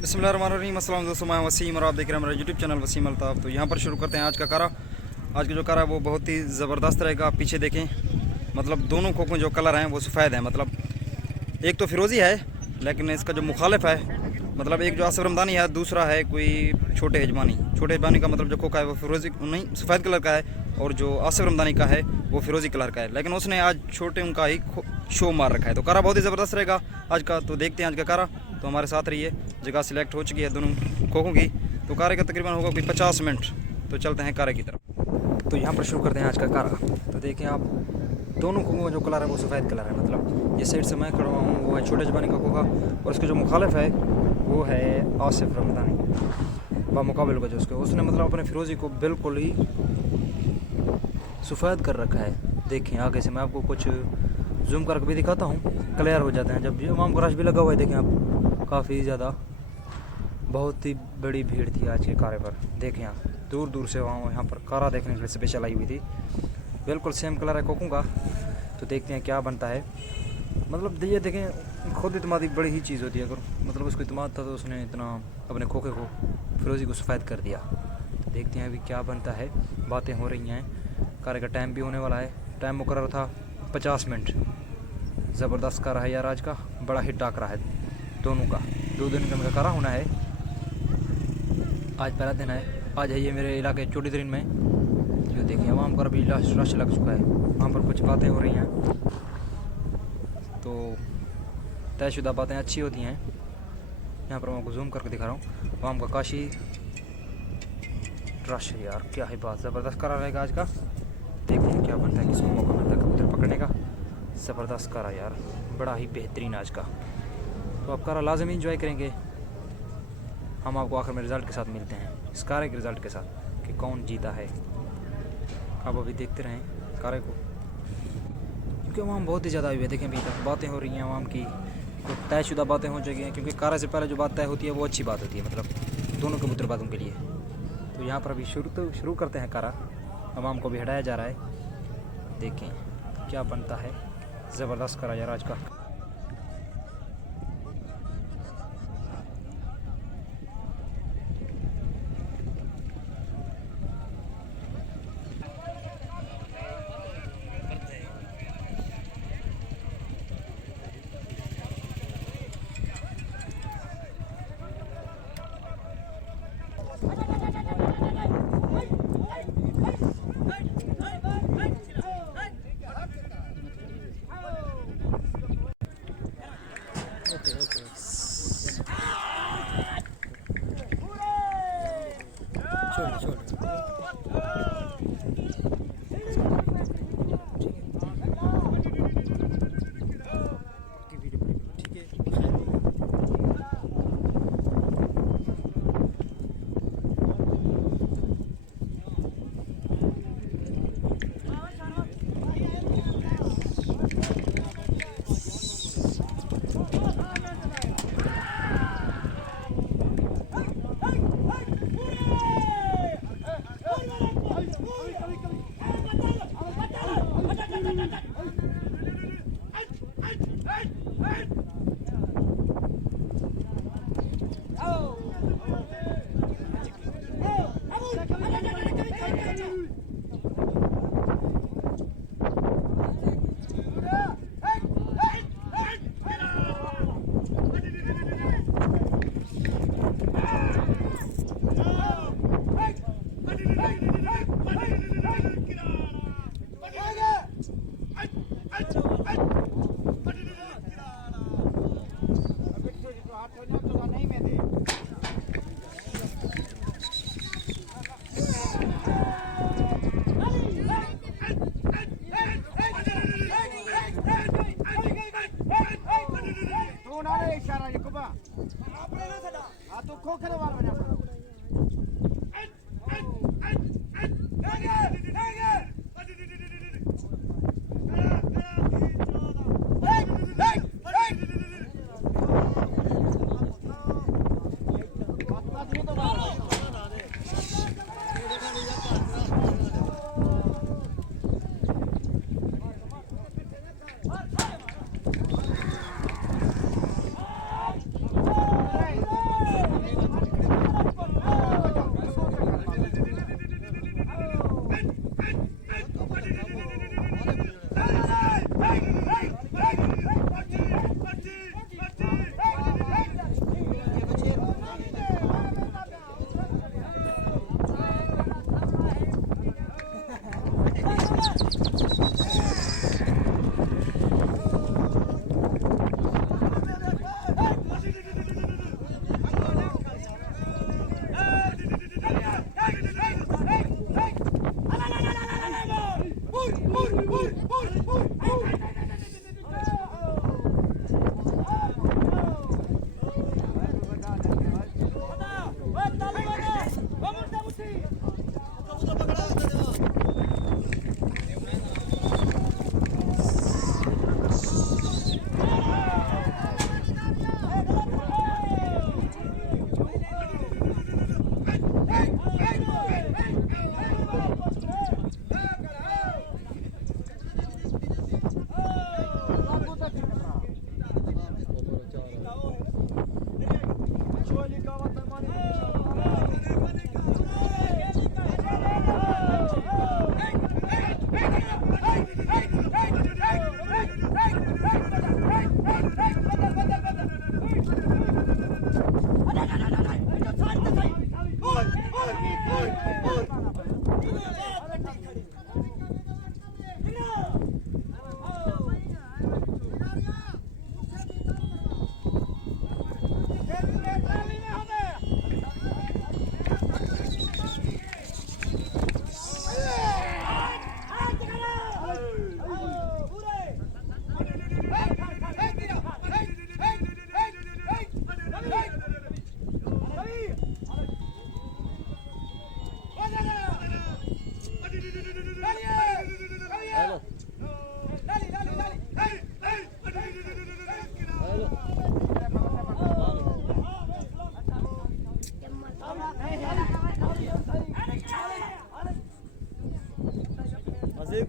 बिस्मिल्लाहिर्रहमानिर्रहीम। अस्सलाम दोस्तों, मैं वसीम और आप देख रहे हैं मेरा यूट्यूब चैनल वसीम अल्ताफ़। तो यहाँ पर शुरू करते हैं आज का कारा। आज का जो कारा है वो बहुत ही ज़बरदस्त रहेगा। आप पीछे देखें, मतलब दोनों खोखों जो कलर हैं वो सफ़ेद हैं। मतलब एक तो फिरोज़ी है, लेकिन इसका जो मुखालिफ है, मतलब एक जो आसिफ रमदानी है, दूसरा है कोई छोटे यजमानी। छोटे यजमानी का मतलब जो खोखा है वो फिरोज़ी नहीं सफ़ेद कलर का है, और जो आसिफ रमदानी का है वो फिरोज़ी कलर का है। लेकिन उसने आज छोटे उनका ही शो मार रखा है। तो कारा बहुत ही ज़बरदस्त रहेगा आज का। तो देखते हैं आज का कारा। तो हमारे साथ रहिए। जगह सिलेक्ट हो चुकी है दोनों खोखों की। तो कारे का तकरीबन होगा कोई 50 मिनट। तो चलते हैं कारे की तरफ। तो यहाँ पर शुरू करते हैं आज का कारा। तो देखें आप, दोनों खोखों का जो कलर है वो सफ़ेद कलर है। मतलब ये साइड से मैं खड़ा हुआ हूँ, वो है छोटे जबानी का खोखा, और उसके जो मुखालिफ है वो है आसिफ रमदानी बामुकाबिल का। जो उसने मतलब अपने फिरोज़ी को बिल्कुल ही सफ़ेद कर रखा है। देखें आगे से मैं आपको कुछ जूम करके भी दिखाता हूँ, क्लियर हो जाते हैं। जब इमाम का रश भी लगा हुआ है, देखें आप, काफ़ी ज़्यादा बहुत ही बड़ी भीड़ थी आज के कारे पर। देखें आप, दूर दूर से वहाँ यहाँ पर कारा देखने के लिए स्पेशल आई हुई थी। बिल्कुल सेम कलर है खोखों का। तो देखते हैं क्या बनता है। मतलब ये देखें, खुद इतमादी बड़ी ही चीज़ होती है। अगर मतलब उसको इतमाद था तो उसने इतना अपने खोखे को फिरोज़ी को सफ़ेद कर दिया। तो देखते हैं अभी क्या बनता है। बातें हो रही हैं, कारे का टाइम भी होने वाला है। टाइम मुकर्रर था 50 मिनट। ज़बरदस्त कारा है यार आज का, बड़ा हिट टाकरा है दोनों का। 2 दिन का कारा होना है। आज पहला दिन है। आज है ये मेरे इलाके चोटी तरीन में। जो देखिए वहाँ पर भी रश लग चुका है। वहाँ पर कुछ बातें हो रही हैं, तो तयशुदा बातें अच्छी होती हैं। यहाँ पर मैं आपको जूम करके दिखा रहा हूँ। वहाँ का काशी रश है यार, क्या है बात। ज़बरदस्त कारा रहेगा आज का। देखते हैं क्या बनता है, किसको मौका मिलता है कबूतर पकड़ने का। ज़बरदस्त कारा यार, बड़ा ही बेहतरीन आज का। तो आप कारा लाजमी इंजॉय करेंगे। हम आपको आखिर में रिज़ल्ट के साथ मिलते हैं, इस कारे के रिज़ल्ट के साथ, कि कौन जीता है। आप अभी देखते रहें कारे को, क्योंकि आवाम बहुत ही ज़्यादा आई हुई है। देखें अभी तक बातें हो रही हैं आवाम की, तो तयशुदा बातें हो चुकी हैं। क्योंकि कारा से पहले जो बात तय होती है वो अच्छी बात होती है, मतलब दोनों कबूतरबाजों के लिए। तो यहाँ पर अभी शुरू करते हैं कारा। आवाम को भी हटाया जा रहा है। देखें क्या बनता है। ज़बरदस्त कारा यार आज का। छोड़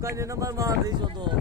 कहीं नंबर मार दी सो तो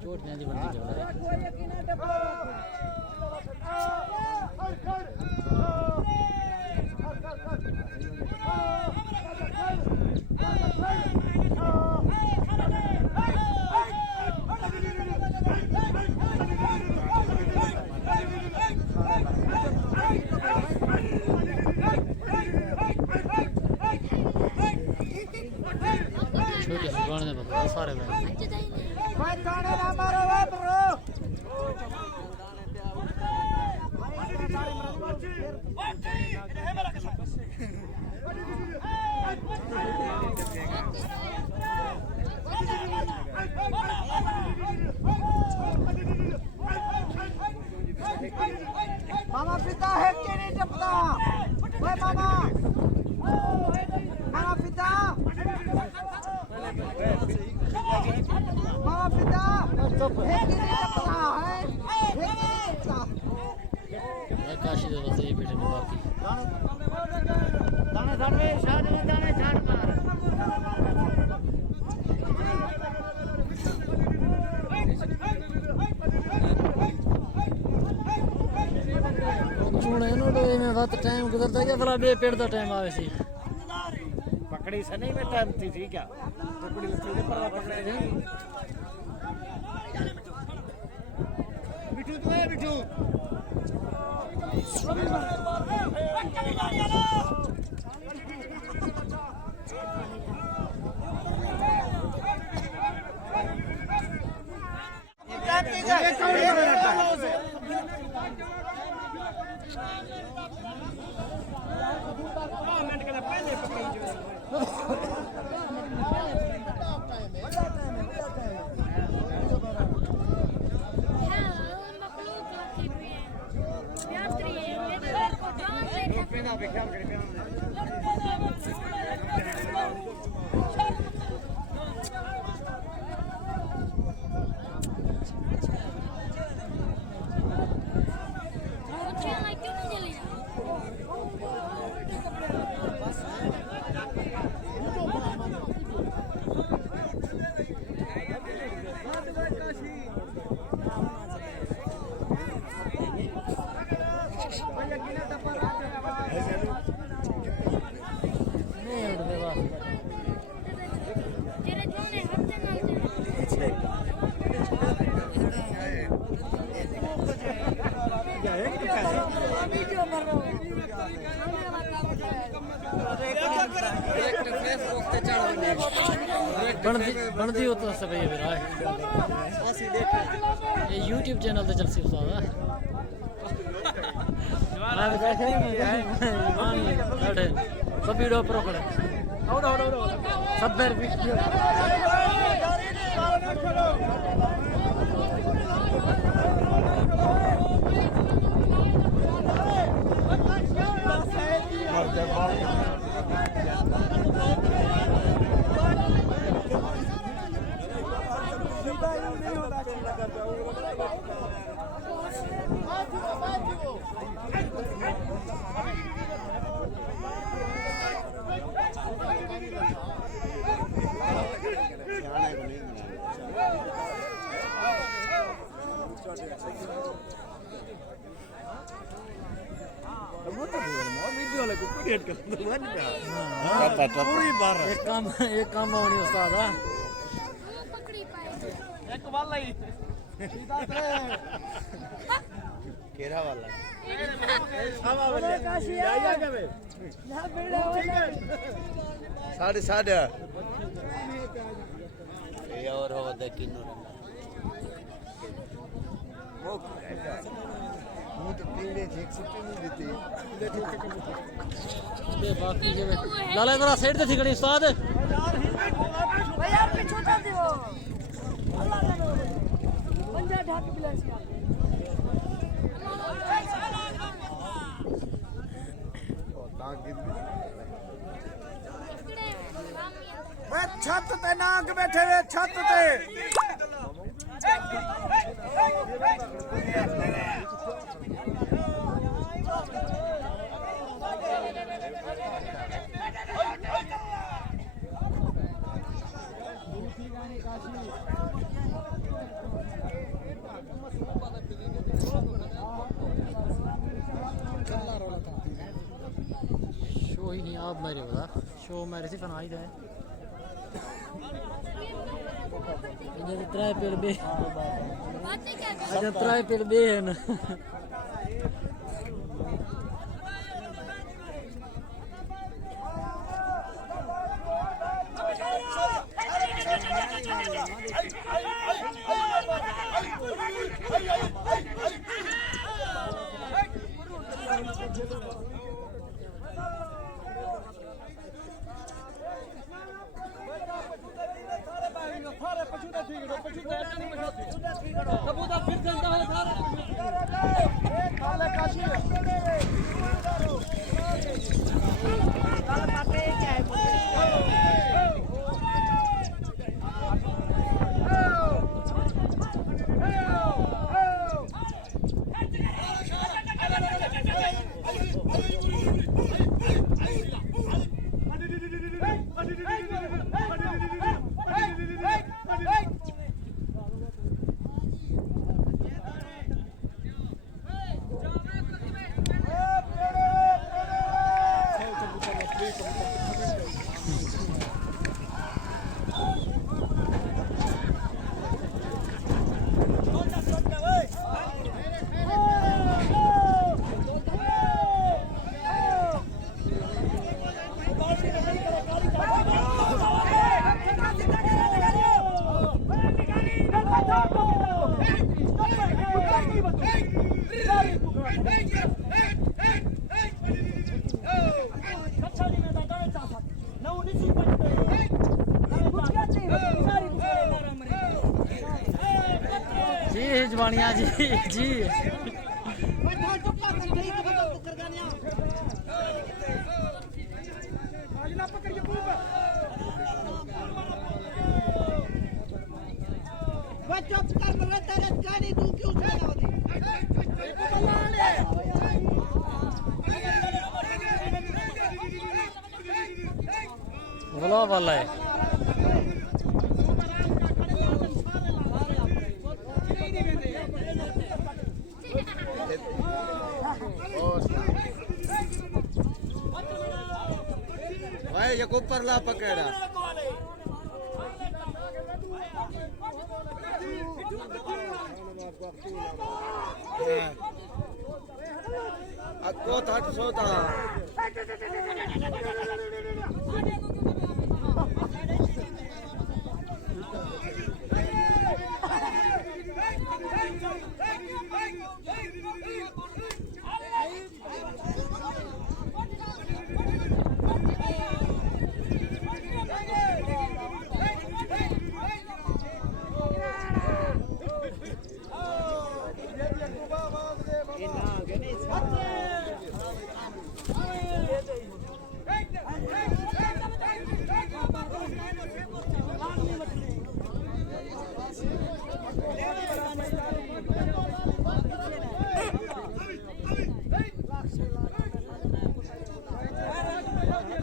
चोट नहीं बनती छोटे से गाने बता सारे मामा पिता है कि नहीं टपता ओए मामा मामा पिता मामा पिता है कि नहीं टपता है काशी दे बस ये बेटे बाकी दाने झाड़ में शाद में दाने झाड़ मार चूने नो तो में वक्त टाइम गुजरता गया भला बे पेड़ दा टाइम आवे सी पकड़ी से नहीं में टाइम थी क्या पकड़ी से पर पकड़े थे बिठू तो है बिठू बनती हो तो सब ये मेरा ये YouTube चैनल पे चल सी उस्ताद बैठे सब वीडियो पर खड़े सब बेर वीडियो एक काम होनी उस्ताद एक वाला ही केरा वाला हवा वाले आया क्या बे साढ़े साढ़े ये और हो देखिन वो मुंह तो पीले ठीक से नहीं देते ये बाकी जे लाला जरा साइड ते ठिकड़ी उस्ताद भाई यार पीछे छोटा दे वो अल्लाह का नाम पंजा ढाक बिलास का वे छत ते नाग बैठे वे छत ते वही आप मेरे बता शो मेरे से फनाई दे इधर ट्राई पेड़ बे इधर ट्राई पेड़ बे है ना जी जवानिया जी जी चुप कर मरे तेरे गाड़ी तू क्यों बोलो वाला है भाई ये ऊपर ला पकड़ा अको थट सोता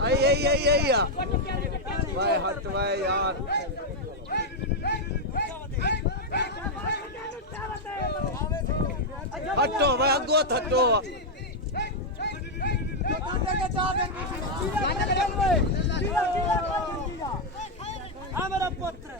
आई भाई हट भाई यार हटो भाई अगो हटो मेरा पुत्र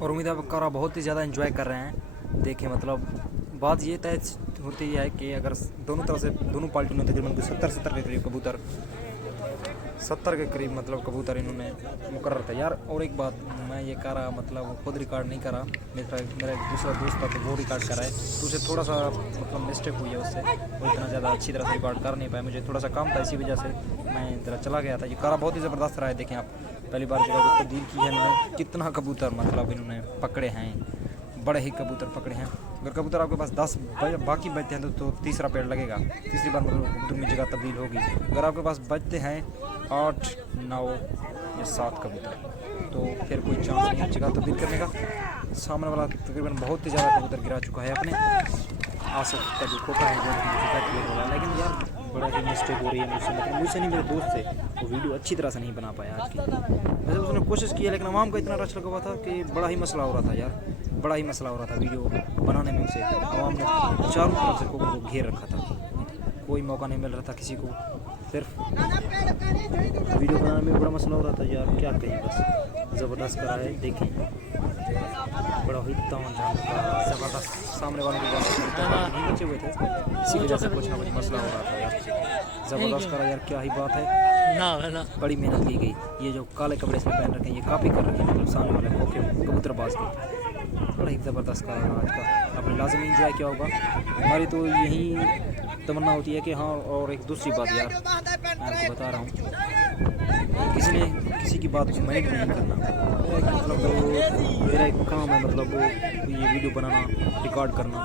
और उम्मीद है आप बहुत ही ज़्यादा एंजॉय कर रहे हैं। देखिए मतलब बात ये तय होती है कि अगर दोनों तरफ से दोनों पार्टियों ने तकरीबन 70 के करीब कबूतर 70 के करीब मतलब कबूतर इन्होंने मुकर्रर था यार। और एक बात मैं ये करा मतलब खुद रिकॉर्ड नहीं करा, मेरा एक दूसरा दोस्त था तो वो रिकॉर्ड करा है, तो उसे थोड़ा सा मतलब मिस्टेक हुई है उससे, वो इतना ज़्यादा अच्छी तरह से रिकॉर्ड कर नहीं पाया, मुझे थोड़ा सा काम था, इसी वजह से मैं ज़रा चला गया था। ये कारा बहुत ही ज़बरदस्त रहा है। देखें आप, पहली बार जगह जो तब्दील की है इन्होंने, कितना कबूतर मतलब इन्होंने पकड़े हैं, बड़े ही कबूतर पकड़े हैं। अगर कबूतर आपके पास 10 बाकी बचते हैं तो तीसरा पेड़ लगेगा, तीसरी बार मतलब कबूतर में जगह तब्दील होगी। अगर आपके पास बचते हैं 8, 9 या 7 कबूतर तो फिर कोई चांस नहीं है जगह तब्दील करने का। सामने वाला तकरीबन बहुत ही ज़्यादा कबूतर गिरा चुका है अपने आसिफ का जो खोखा है जो वाला, लेकिन यार बड़ा ही मिस्टेक हो रही है मुझसे, मतलब मुझसे नहीं मेरे दोस्त से, वो वीडियो अच्छी तरह से नहीं बना पाया आज की। वैसे उसने कोशिश की है लेकिन आवाम का इतना रश लगा हुआ था कि बड़ा ही मसला हो रहा था यार, बड़ा ही मसला हो रहा था वीडियो बनाने में। उसे आवाम ने चारों तरफ से खोखों को घेर रखा था, कोई मौका नहीं मिल रहा था किसी को, सिर्फ वीडियो बनाने में बड़ा मसला हो रहा था यार, क्या कहें। बस ज़बरदस्त करा है, देखें बड़ा ही ज़बरदस्त। सामने वालों के पास नहीं बचे हुए थे, इसी वजह से कुछ ना कुछ मसला हो रहा था यार। ज़बरदस्त करा यार, क्या ही बात है ना, बड़ी मेहनत की गई। ये जो काले कपड़े इसमें पहन रखे हैं ये काफ़ी कर रखे हैं, मतलब सामने वाले खोखे कबूतरबाज के, बड़ा ही ज़बरदस्त करा आज का। आपने लाजमी इंजॉय किया होगा। हमारी तो यही तमन्ना होती है कि हाँ। और एक दूसरी बात यार मैं आपको बता रहा हूँ, किसी ने किसी की बात को माइंड नहीं करना। मेरा एक काम है मतलब ये वीडियो बनाना, रिकॉर्ड करना,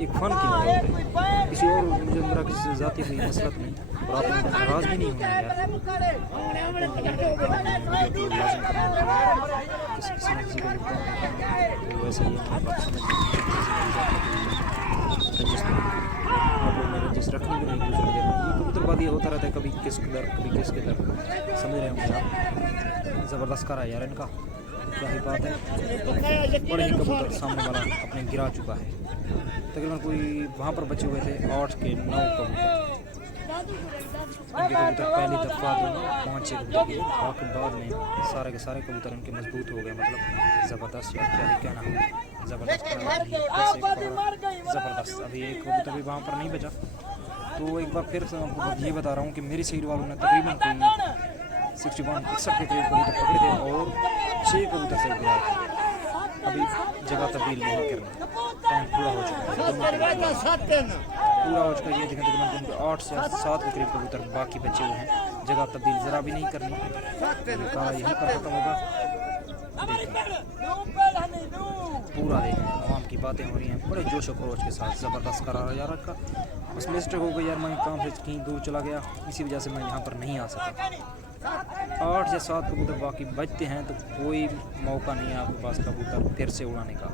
एक फ़न की तौर पे, किसी और मुझे मेरा किसी से ज़ाती कोई मसला तो नहीं, और आप लोग नाराज़ भी नहीं होना यार। किसी न किसी को तो वैसा ही रंजिश रखनी भी नहीं दूसरी जगह। ये कबूतरबाजी होता रहता है, कभी किस दर कभी किस के दर, समझ रहे होंगे आप। ज़बरदस्त करा है यार इनका, क्या ही बात है। बड़े ही कबूतर सामने वाला अपने गिरा चुका है, तकरीबन कोई वहाँ पर बचे हुए थे 8 के 9 कबूतर। इनके कबूतर पहली दफ़ा 5-6 कबूतर गिरे, और बाद में सारे के सारे कबूतर इनके मजबूत हो गए। मतलब ज़बरदस्त यार, क्या ही कहना है, ज़बरदस्त। अभी एक कबूतर भी वहाँ पर नहीं बचा। तो एक बार फिर से आपको ये बता रहा हूँ कि मेरी साइड वालों ने तकरीबन कोई 61 के करीब कबूतर पकड़े थे और 6 कबूतर से गिराए थे। अभी जगह तब्दील नहीं करनी, टाइम पूरा हो चुका है, पूरा हो चुका है। ये देखें तकरीबन 8 से 7 के करीब कबूतर बाकी बचे हुए हैं, जगह तब्दील ज़रा भी नहीं करनी, कारा यहीं पर ख़त्म होगा। पूरा देखें आवाम की बातें हो रही हैं बड़े जोश खरोश के साथ, ज़बरदस्त करा यार आज का। बस मिस्टेक हो गई यार, मैं काम से कहीं दूर चला गया, इसी वजह से मैं यहाँ पर नहीं आ सका। 8 या 7 कबूतर बाकी बचते हैं तो कोई मौका नहीं है आपके पास कबूतर फिर से उड़ाने का।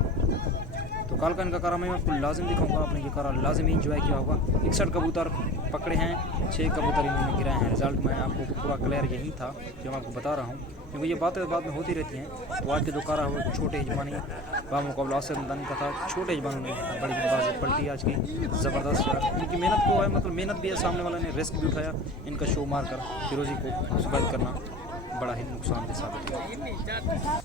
तो कल का इनका कारा मैं आपको लाजिम दिखाऊंगा, आपने ये कारा लाजिम इंजॉय किया होगा। 61 कबूतर पकड़े हैं, 6 कबूतर इन्होंने गिराए हैं। रिजल्ट मैं आपको पूरा क्लियर यही था जो मैं आपको बता रहा हूँ, क्योंकि ये बातें बाद में होती रहती हैं। तो आज के जो कारा हुआ छोटे यजमानी बामुकाबला आसिफ मदानी का था, छोटे यजमानों ने बड़ी बाजी पलटी आज की, ज़बरदस्त यार। इनकी मेहनत को है, मतलब मेहनत भी है, सामने वाले ने रिस्क भी उठाया, इनका शो मार कर फिरोजी को सुबह करना बड़ा ही नुकसान के साबित हुआ।